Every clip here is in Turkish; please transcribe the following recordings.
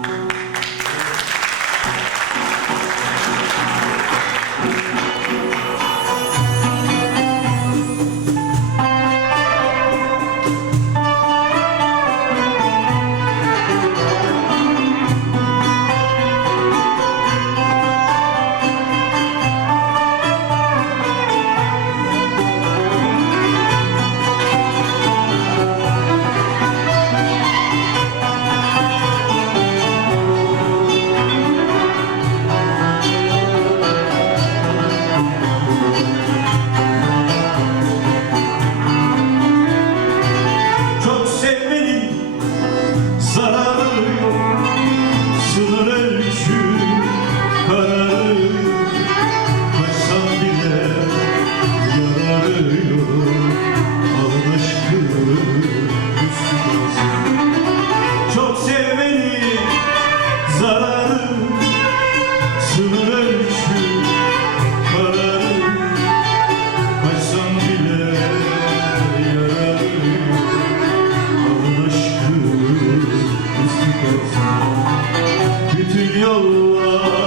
Amen. Bütün yollar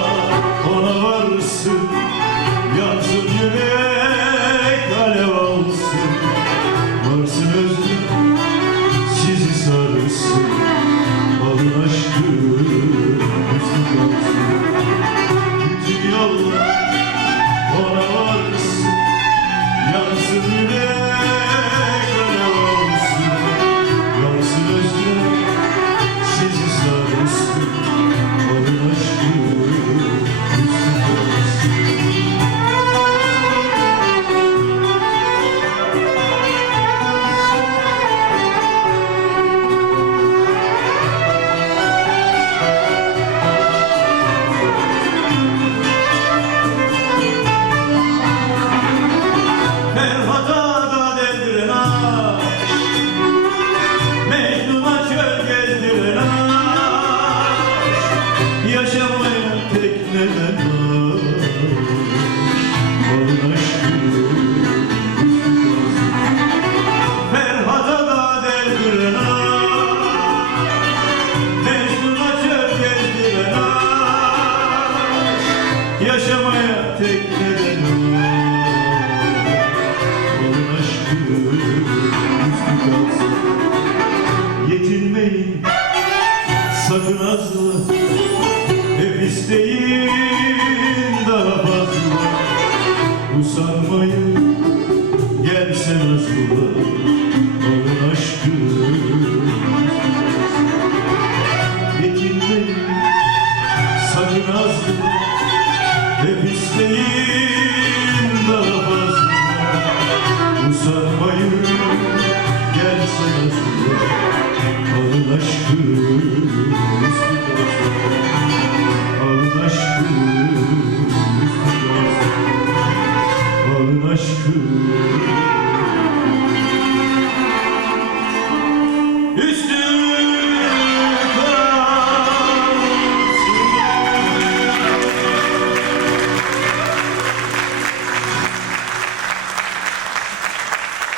Sakın azla Hep isteyin daha fazla. Usanmayın Gel sen